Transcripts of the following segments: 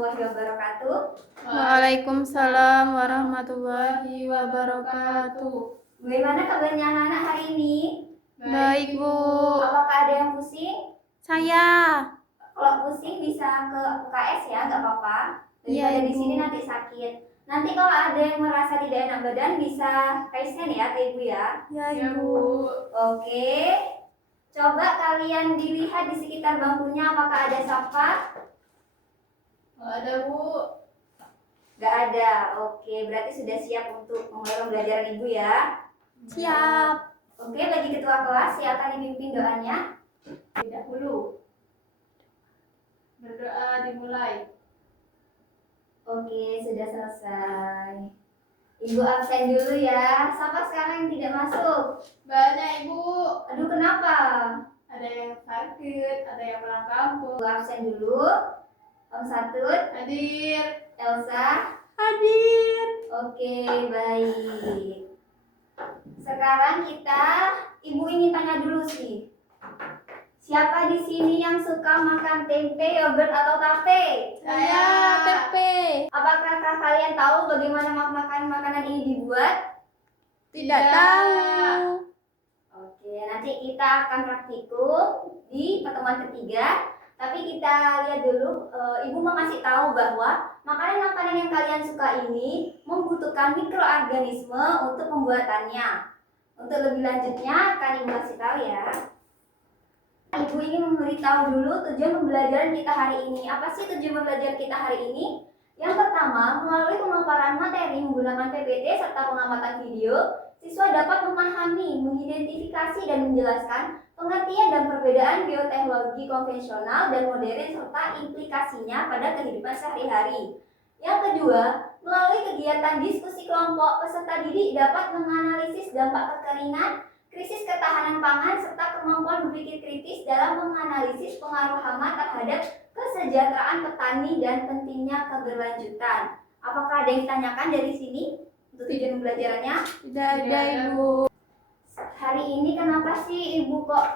warahmatullahi wabarakatuh. Waalaikumsalam warahmatullahi wabarakatuh. Bagaimana kabarnya anak-anak hari ini? Baik, Bu. Apakah ada yang pusing? Saya. Kalau pusing bisa ke UKS ya, nggak apa-apa. Daripada Iya, di sini Ibu. nanti sakit. Nanti kalau ada yang merasa tidak enak badan bisa raise hand ya ke Ibu ya. Ya, Ibu. Oke. Coba kalian dilihat di sekitar bangkunya apakah ada sampah? Nggak ada, Bu. Nggak ada. Oke, berarti sudah siap untuk memulai pembelajaran Ibu ya. Siap. Oke, bagi ketua kelas silakan dipimpin doanya. Dahulu. Berdoa dimulai. Oke, sudah selesai. Ibu absen dulu ya. Siapa sekarang yang tidak masuk? Banyak, Ibu. Aduh, kenapa? Ada yang sakit, ada yang pulang kampung. Ibu absen dulu. Om Satut, Hadir. Elsa. Hadir. Oke, baik. Sekarang Ibu ingin tanya dulu sih. Siapa di sini yang suka makan tempe, yogurt atau tape? Saya tempe. Apakah kalian tahu bagaimana makanan ini dibuat? Tidak tahu. Oke, nanti kita akan praktikum di pertemuan ketiga. Tapi kita lihat dulu, Ibu mau kasih tahu bahwa makanan-makanan yang kalian suka ini membutuhkan mikroorganisme untuk pembuatannya. Untuk lebih lanjutnya akan Ibu kasih tahu ya. Ibu ingin memberitahu dulu tujuan pembelajaran kita hari ini. Apa sih tujuan pembelajaran kita hari ini? Yang pertama, melalui pemaparan materi menggunakan PPT serta pengamatan video, siswa dapat memahami, mengidentifikasi, dan menjelaskan pengertian dan perbedaan bioteknologi konvensional dan modern serta implikasinya pada kehidupan sehari-hari. Yang kedua, melalui kegiatan diskusi kelompok, peserta didik dapat menganalisis dampak kekeringan, krisis ketahanan pangan, serta kemampuan berpikir kritis dalam menganalisis pengaruh hama terhadap kesejahteraan petani dan pentingnya keberlanjutan. Apakah ada yang ditanyakan dari sini untuk tujuan pembelajarannya? Tidak ada, Ibu. Hari ini kenapa sih Ibu kok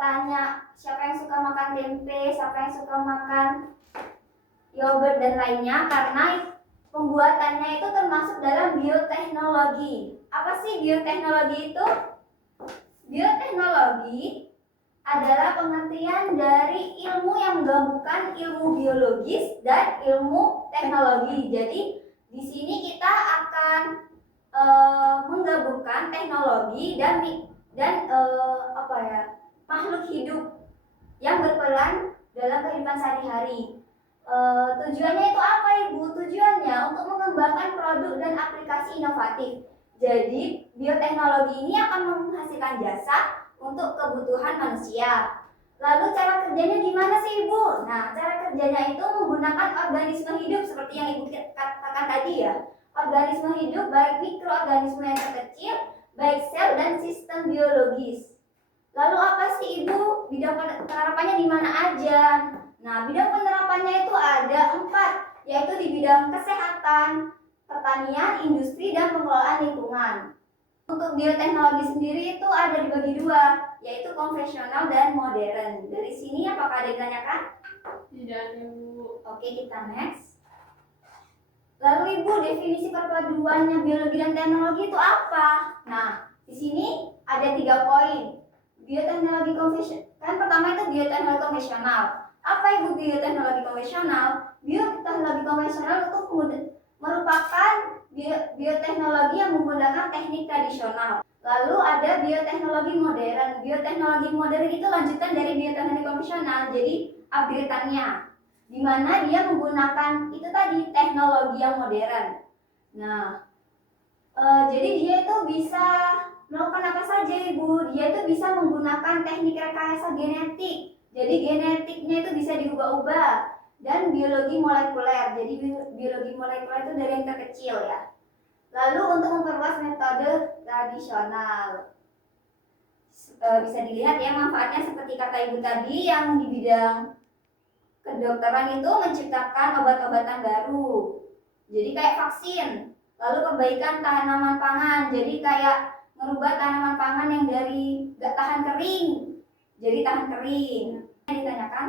tanya siapa yang suka makan tempe, siapa yang suka makan yogurt dan lainnya? Karena pembuatannya itu termasuk dalam bioteknologi. Apa sih bioteknologi itu? Bioteknologi adalah pengertian dari ilmu yang menggabungkan ilmu biologis dan ilmu teknologi. Jadi di sini kita akan menggabungkan teknologi dan makhluk hidup yang berperan dalam kehidupan sehari-hari. Tujuannya itu apa, Ibu? Tujuannya untuk mengembangkan produk dan aplikasi inovatif. Jadi bioteknologi ini akan menghasilkan jasa untuk kebutuhan manusia. Lalu cara kerjanya gimana sih, Ibu? Nah, cara kerjanya itu menggunakan organisme hidup seperti yang Ibu katakan tadi ya. Organisme hidup baik mikroorganisme yang terkecil, baik sel dan sistem biologis. Lalu apa sih, Ibu? Bidang penerapannya di mana aja? Nah, bidang penerapannya itu ada 4, yaitu di bidang kesehatan, pertanian, industri, dan pengelolaan lingkungan. Untuk bioteknologi sendiri itu ada dibagi 2, yaitu konvensional dan modern. Dari sini apakah ada yang ditanyakan? Tidak ada, Bu. Oke, kita next. Lalu Ibu, definisi perpaduannya biologi dan teknologi itu apa? Nah, di sini ada 3 poin. Bioteknologi konvensional. Kan pertama itu bioteknologi konvensional. Apa Ibu bioteknologi konvensional? Bioteknologi konvensional itu merupakan bioteknologi yang menggunakan teknik tradisional. Lalu ada bioteknologi modern. Bioteknologi modern itu lanjutan dari bioteknologi konvensional, jadi upgrade-annya, di mana dia menggunakan itu tadi teknologi yang modern. Nah, jadi dia itu bisa melakukan apa saja, Ibu. Dia itu bisa menggunakan teknik rekayasa genetik. Jadi genetiknya itu bisa diubah-ubah, dan biologi molekuler. Jadi biologi molekuler itu dari yang terkecil ya. Lalu untuk memperluas metode tradisional, bisa dilihat ya manfaatnya seperti kata Ibu tadi yang di bidang kedokteran itu menciptakan obat-obatan baru. Jadi kayak vaksin. Lalu perbaikan tanaman pangan. Jadi kayak merubah tanaman pangan yang dari gak tahan kering jadi tahan kering. Ditanyakan?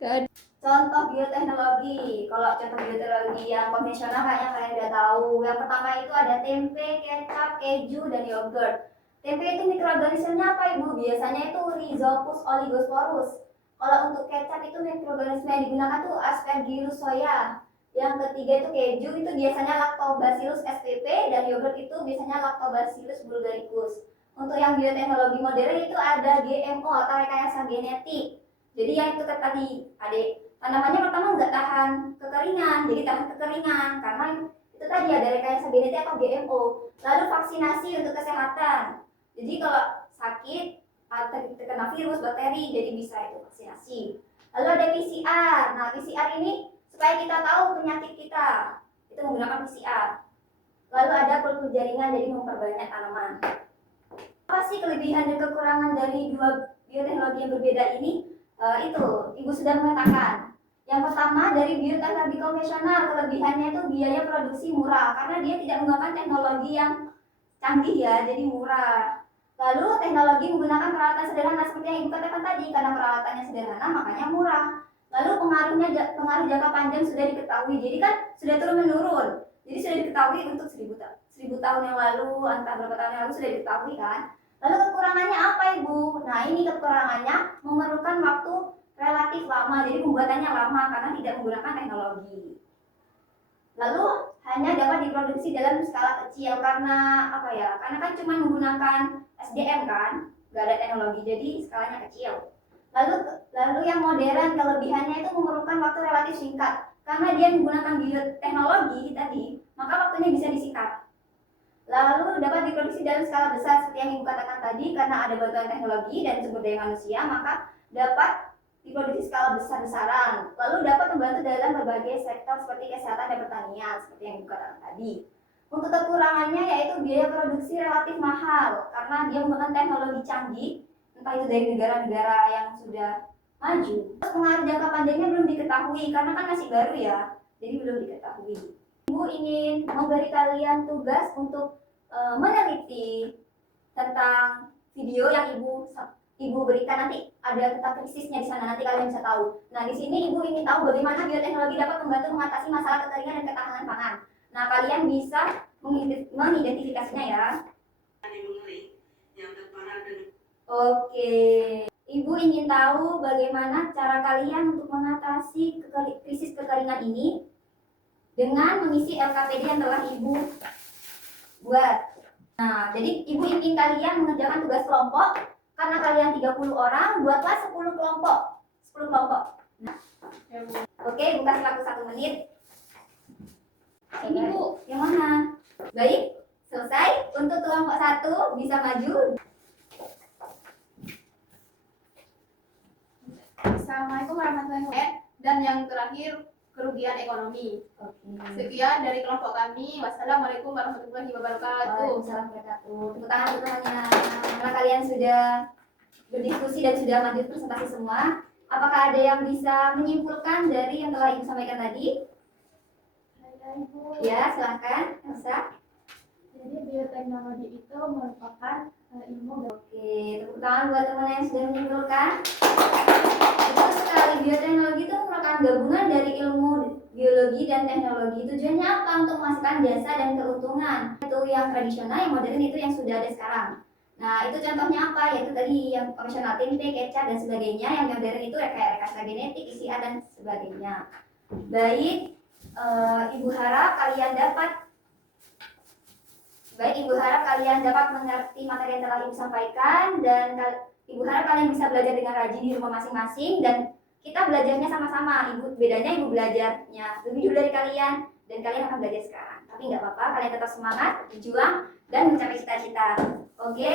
Gak ada. Contoh bioteknologi. Kalau contoh bioteknologi yang konvensional kayaknya kalian udah tahu. Yang pertama itu ada tempe, kecap, keju, dan yogurt. Tempe itu mikroorganismenya apa Ibu? Biasanya itu Rhizopus oligosporus. Kalau untuk kecap itu mikroorganisme yang digunakan tuh Aspergillus soya. Yang ketiga itu keju itu biasanya Lactobacillus spp, dan yogurt itu biasanya Lactobacillus bulgaricus. Untuk yang bioteknologi modern itu ada GMO atau rekayasa genetik. Jadi yang itu tadi, adik, tanamannya pertama nggak tahan kekeringan, jadi tahan kekeringan karena itu tadi ada rekayasa genetik atau GMO. Lalu vaksinasi untuk kesehatan. Jadi kalau sakit atau terkena virus, bakteri, jadi bisa itu vaksinasi. Lalu ada PCR. Nah, PCR ini supaya kita tahu penyakit kita, itu menggunakan PCR. Lalu ada kultur jaringan, jadi memperbanyak tanaman. Apa sih kelebihan dan kekurangan dari dua bioteknologi yang berbeda ini? Itu Ibu sudah mengatakan. Yang pertama dari bioteknologi konvensional, kelebihannya itu biaya produksi murah karena dia tidak menggunakan teknologi yang canggih ya, jadi murah. Lalu teknologi menggunakan peralatan sederhana seperti yang Ibu katakan tadi, karena peralatannya sederhana makanya murah. Lalu pengaruh jangka panjang sudah diketahui, jadi kan sudah turun menurun. Jadi sudah diketahui untuk 1000 tahun yang lalu, entah berapa tahun yang lalu sudah diketahui kan. Lalu kekurangannya apa Ibu? Nah ini kekurangannya memerlukan waktu relatif lama, jadi pembuatannya lama karena tidak menggunakan teknologi. Lalu hanya dapat diproduksi dalam skala kecil karena apa ya? Karena kan cuma menggunakan SDM kan, nggak ada teknologi, jadi skalanya kecil. Lalu yang modern kelebihannya itu memerlukan waktu relatif singkat karena dia menggunakan bioteknologi tadi, maka waktunya bisa disingkat. Lalu dapat diproduksi dalam skala besar seperti yang Ibu katakan tadi karena ada bantuan teknologi dan sumber daya manusia, maka dapat diproduksi skala besar-besaran. Lalu dapat membantu dalam berbagai sektor seperti kesehatan dan pertanian seperti yang Ibu katakan tadi. Untuk kekurangannya yaitu biaya produksi relatif mahal karena dia menggunakan teknologi canggih, entah itu dari negara-negara yang sudah maju. Terus pengaruh jangka panjangnya belum diketahui karena kan masih baru ya, jadi belum diketahui. Ibu ingin memberi kalian tugas untuk meneliti tentang video yang ibu berikan, nanti ada tentang krisisnya di sana, nanti kalian bisa tahu. Nah di sini ibu ingin tahu bagaimana bioteknologi dapat membantu mengatasi masalah kekeringan dan ketahanan pangan. Nah kalian bisa mengidentifikasinya ya. Oke, ibu ingin tahu bagaimana cara kalian untuk mengatasi krisis kekeringan ini dengan mengisi LKPD yang telah ibu buat. Nah, jadi ibu ingin kalian mengerjakan tugas kelompok. Karena kalian 30 orang, buatlah 10 kelompok. 10 kelompok. Nah, oke, Bu kasih waktu 1 menit. Ini Bu, yang mana? Baik, selesai. Untuk kelompok 1 bisa maju. Assalamualaikum warahmatullahi wabarakatuh. Dan yang terakhir, kerugian ekonomi. Sekian dari kelompok kami. Wassalamualaikum warahmatullahi wabarakatuh. Waalaikumsalam warahmatullahi wabarakatuh. Tepuk tangan untuk temannya. Karena kalian sudah berdiskusi dan sudah maju presentasi semua. Apakah ada yang bisa menyimpulkan dari yang telah Ibu sampaikan tadi? Ya, silahkan, Elsa. Jadi bioteknologi itu merupakan ilmu. Oke, tepuk tangan buat teman yang sudah menyimpulkan. Betul sekali, bioteknologi itu merupakan gabungan dari ilmu biologi dan teknologi. Tujuannya apa? Untuk menghasilkan jasa dan keuntungan. Itu yang tradisional, yang modern itu yang sudah ada sekarang. Nah, itu contohnya apa? Yaitu tadi yang konvensional, tempe, kecap, dan sebagainya. Yang modern itu kayak rekayasa genetik, PCR, dan sebagainya. Baik, Ibu harap kalian dapat mengerti materi yang telah Ibu sampaikan, dan Ibu harap kalian bisa belajar dengan rajin di rumah masing-masing, dan kita belajarnya sama-sama. Bedanya Ibu belajarnya lebih dulu dari kalian, dan kalian akan belajar sekarang. Tapi nggak apa-apa, kalian tetap semangat, berjuang, dan mencapai cita-cita. Oke,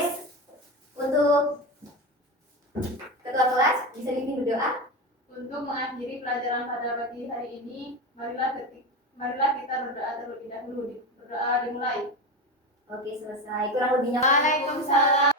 untuk ketua kelas bisa dipimpin berdoa. Untuk mengakhiri pelajaran pada pagi hari ini, marilah kita berdoa terlebih dahulu. Berdoa dimulai. Oke, selesai. Kurang lebihnya. Waalaikumsalam.